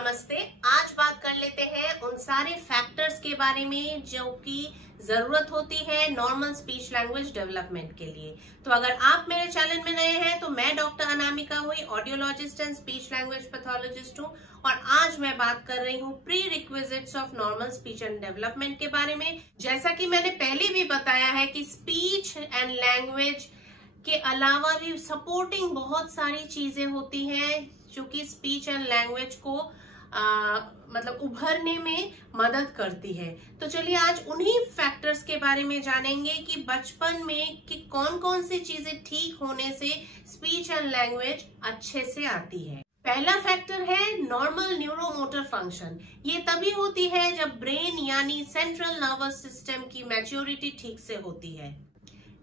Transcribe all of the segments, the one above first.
नमस्ते। आज बात कर लेते हैं उन सारे फैक्टर्स के बारे में जो कि जरूरत होती है नॉर्मल स्पीच लैंग्वेज डेवलपमेंट के लिए। तो अगर आप मेरे चैनल में नए हैं तो मैं डॉक्टर अनामिका हुई, audiologist and speech language pathologist हूँ और आज मैं बात कर रही हूँ pre requisites of normal speech and development के बारे में। जैसा कि मैंने पहले भी बताया है कि स्पीच एंड लैंग्वेज के अलावा भी सपोर्टिंग बहुत सारी चीजें होती हैं जो कि स्पीच एंड लैंग्वेज को मतलब उभरने में मदद करती है। तो चलिए आज उन्हीं फैक्टर्स के बारे में जानेंगे कि बचपन में कि कौन कौन सी चीजें ठीक होने से स्पीच एंड लैंग्वेज अच्छे से आती है। पहला फैक्टर है नॉर्मल न्यूरोमोटर फंक्शन। ये तभी होती है जब ब्रेन यानी सेंट्रल नर्वस सिस्टम की मैच्योरिटी ठीक से होती है।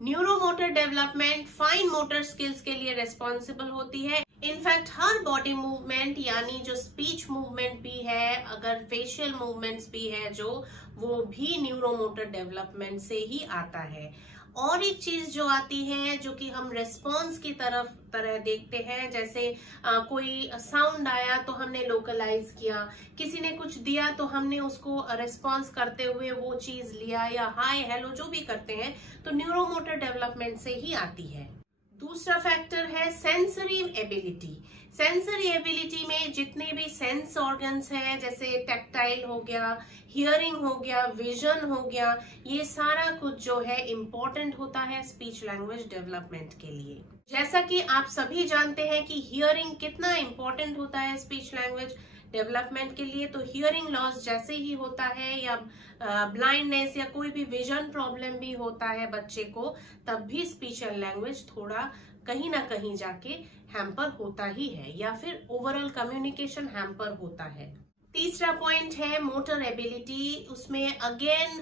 Neuromotor development fine motor skills के लिए रेस्पॉन्सिबल होती है। इनफैक्ट हर बॉडी मूवमेंट यानी जो स्पीच मूवमेंट भी है, अगर फेशियल मूवमेंट्स भी है जो, वो भी न्यूरोमोटर डेवलपमेंट से ही आता है। और एक चीज जो आती है जो कि हम रेस्पॉन्स की तरह देखते हैं, जैसे कोई साउंड आया तो हमने लोकलाइज किया, किसी ने कुछ दिया तो हमने उसको रेस्पॉन्स करते हुए वो चीज लिया या हाय हेलो जो भी करते हैं, तो न्यूरोमोटर डेवलपमेंट से ही आती है। दूसरा फैक्टर है सेंसरी एबिलिटी। सेंसरी एबिलिटी में जितने भी सेंस ऑर्गन्स हैं, जैसे टैक्टाइल हो गया, हियरिंग हो गया, विजन हो गया, ये सारा कुछ जो है इम्पोर्टेंट होता है स्पीच लैंग्वेज डेवलपमेंट के लिए। जैसा कि आप सभी जानते हैं कि हियरिंग कितना इम्पोर्टेंट होता है स्पीच लैंग्वेज डेवलपमेंट के लिए। तो हियरिंग लॉस जैसे ही होता है या ब्लाइंडनेस या कोई भी विजन प्रॉब्लम भी होता है बच्चे को, तब भी स्पीच एंड लैंग्वेज थोड़ा कहीं ना कहीं जाके हैम्पर होता ही है या फिर ओवरऑल कम्युनिकेशन हैम्पर होता है। तीसरा पॉइंट है मोटर एबिलिटी। उसमें अगेन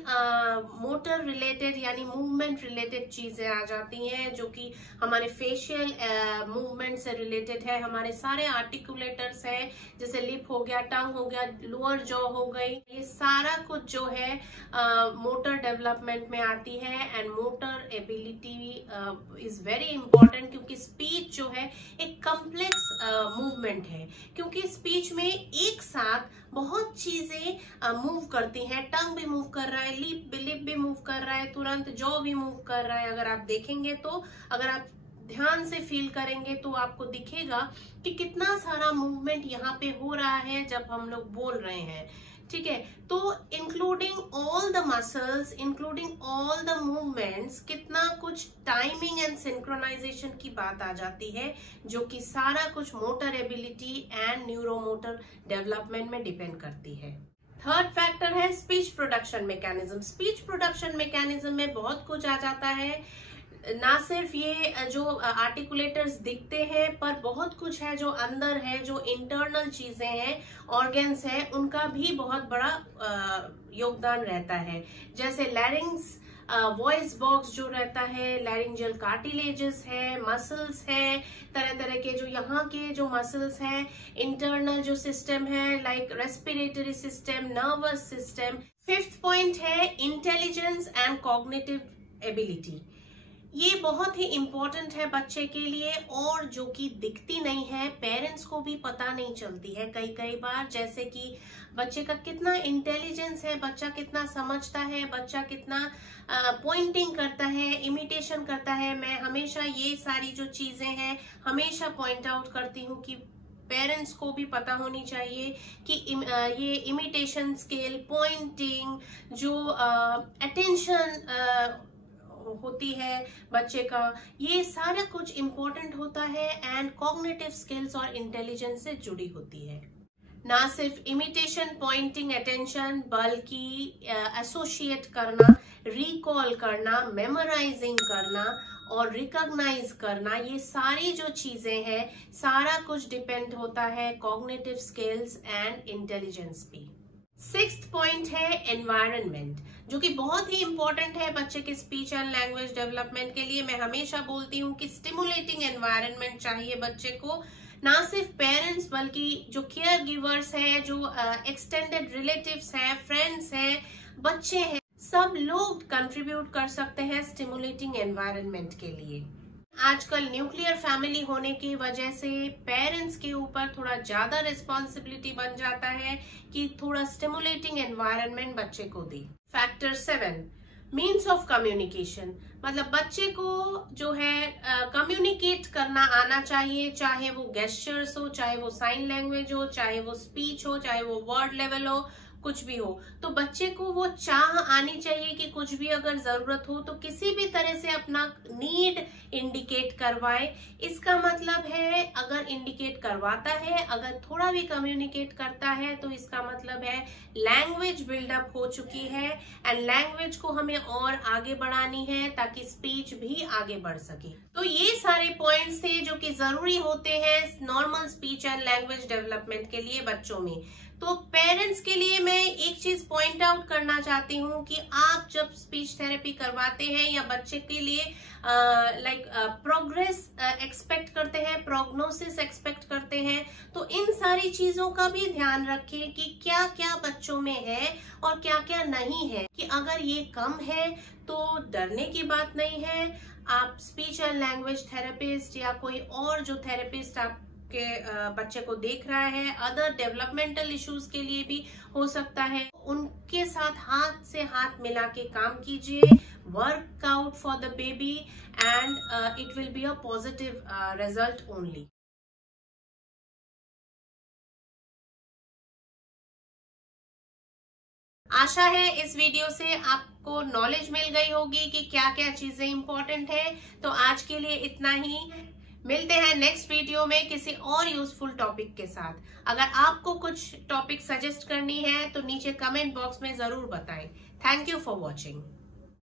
मोटर रिलेटेड यानी मूवमेंट रिलेटेड चीजें आ जाती हैं जो कि हमारे फेशियल मूवमेंट से रिलेटेड है। हमारे सारे आर्टिकुलेटर्स हैं, जैसे लिप हो गया, टंग हो गया, लोअर जॉ हो गई, ये सारा कुछ जो है मोटर डेवलपमेंट में आती है। And motor ability is very important क्योंकि स्पीच जो है एक कम्प्लेक्स मूवमेंट है, क्योंकि स्पीच में एक साथ बहुत चीजें मूव करती हैं। टंग भी मूव कर रहा है, लिप भी मूव कर रहा है, तुरंत जॉ भी मूव कर रहा है। अगर आप देखेंगे तो, अगर आप ध्यान से फील करेंगे तो आपको दिखेगा कि कितना सारा मूवमेंट यहाँ पे हो रहा है जब हम लोग बोल रहे हैं। ठीक है, तो including all the muscles, including all the movements, कितना कुछ टाइमिंग एंड सिंक्रोनाइजेशन की बात आ जाती है जो कि सारा कुछ motor ability and neuromotor development में डिपेंड करती है। थर्ड फैक्टर है speech production mechanism. Speech production mechanism में बहुत कुछ आ जाता है, ना सिर्फ ये जो आर्टिकुलेटर्स दिखते हैं पर बहुत कुछ है जो अंदर है, जो इंटरनल चीजें हैं, ऑर्गन्स हैं, उनका भी बहुत बड़ा योगदान रहता है। जैसे लैरिंग्स, वॉइस बॉक्स जो रहता है, लैरिंजियल कार्टिलेजेस है, मसल्स है, तरह तरह के जो यहाँ के जो मसल्स हैं, इंटरनल जो सिस्टम है like respiratory system, nervous system. Fifth point है इंटेलिजेंस एंड कॉग्निटिव एबिलिटी। ये बहुत ही इम्पोर्टेंट है बच्चे के लिए और जो कि दिखती नहीं है, पेरेंट्स को भी पता नहीं चलती है कई बार, जैसे कि बच्चे का कितना इंटेलिजेंस है, बच्चा कितना समझता है, बच्चा कितना पॉइंटिंग करता है, इमिटेशन करता है। मैं हमेशा ये सारी जो चीजें हैं हमेशा पॉइंट आउट करती हूँ कि पेरेंट्स को भी पता होनी चाहिए कि ये इमिटेशन स्किल, पॉइंटिंग, जो अटेंशन होती है बच्चे का, ये सारा कुछ इम्पोर्टेंट होता है एंड कॉग्निटिव स्किल्स और इंटेलिजेंस से जुड़ी होती है। ना सिर्फ इमिटेशन, पॉइंटिंग, अटेंशन, बल्कि एसोसिएट करना, रिकॉल करना, मेमोराइजिंग करना और रिकॉग्नाइज करना, ये सारी जो चीजें हैं सारा कुछ डिपेंड होता है कॉग्निटिव स्किल्स एंड इंटेलिजेंस पे। सिक्स्थ पॉइंट है एनवायरनमेंट, जो कि बहुत ही इंपॉर्टेंट है बच्चे के स्पीच एंड लैंग्वेज डेवलपमेंट के लिए। मैं हमेशा बोलती हूँ कि स्टिमुलेटिंग एनवायरनमेंट चाहिए बच्चे को। ना सिर्फ पेरेंट्स बल्कि जो केयर गिवर्स हैं, जो एक्सटेंडेड रिलेटिव्स हैं, फ्रेंड्स हैं, बच्चे हैं, सब लोग कंट्रीब्यूट कर सकते हैं स्टिमुलेटिंग एनवायरनमेंट के लिए। आजकल न्यूक्लियर फैमिली होने की वजह से पेरेंट्स के ऊपर थोड़ा ज्यादा रिस्पॉन्सिबिलिटी बन जाता है कि थोड़ा स्टिमुलेटिंग एनवायरनमेंट बच्चे को दे। फैक्टर 7, मीन्स ऑफ कम्युनिकेशन, मतलब बच्चे को जो है कम्युनिकेट करना आना चाहिए, चाहे वो गेस्चर्स हो, चाहे वो साइन लैंग्वेज हो, चाहे वो स्पीच हो, चाहे वो वर्ड लेवल हो, कुछ भी हो। तो बच्चे को वो चाह आनी चाहिए कि कुछ भी अगर जरूरत हो तो किसी भी तरह से अपना नीड इंडिकेट करवाए। इसका मतलब है अगर इंडिकेट करवाता है, अगर थोड़ा भी कम्युनिकेट करता है, तो इसका मतलब है लैंग्वेज बिल्डअप हो चुकी है एंड लैंग्वेज को हमें और आगे बढ़ानी है ताकि स्पीच भी आगे बढ़ सके। तो ये सारे पॉइंट्स थे जो कि जरूरी होते हैं normal speech and language development के लिए बच्चों में। तो पेरेंट्स के लिए मैं एक चीज पॉइंट आउट करना चाहती हूँ कि आप जब स्पीच थेरेपी करवाते हैं या बच्चे के लिए प्रोग्रेस एक्सपेक्ट करते हैं, प्रोग्नोसिस एक्सपेक्ट करते हैं, तो इन सारी चीजों का भी ध्यान रखें कि क्या क्या बच्चों में है और क्या क्या नहीं है। कि अगर ये कम है तो डरने की बात नहीं है। आप स्पीच एंड लैंग्वेज थेरेपिस्ट या कोई और जो थेरेपिस्ट आप के बच्चे को देख रहा है, अदर डेवलपमेंटल इश्यूज के लिए भी हो सकता है, उनके साथ हाथ से हाथ मिला के काम कीजिए। Work out for the baby and it will be a positive result only. आशा है इस वीडियो से आपको नॉलेज मिल गई होगी कि क्या क्या चीजें इंपॉर्टेंट है। तो आज के लिए इतना ही। मिलते हैं नेक्स्ट वीडियो में किसी और यूजफुल टॉपिक के साथ। अगर आपको कुछ टॉपिक सजेस्ट करनी है तो नीचे कमेंट बॉक्स में जरूर बताएं। Thank you for watching.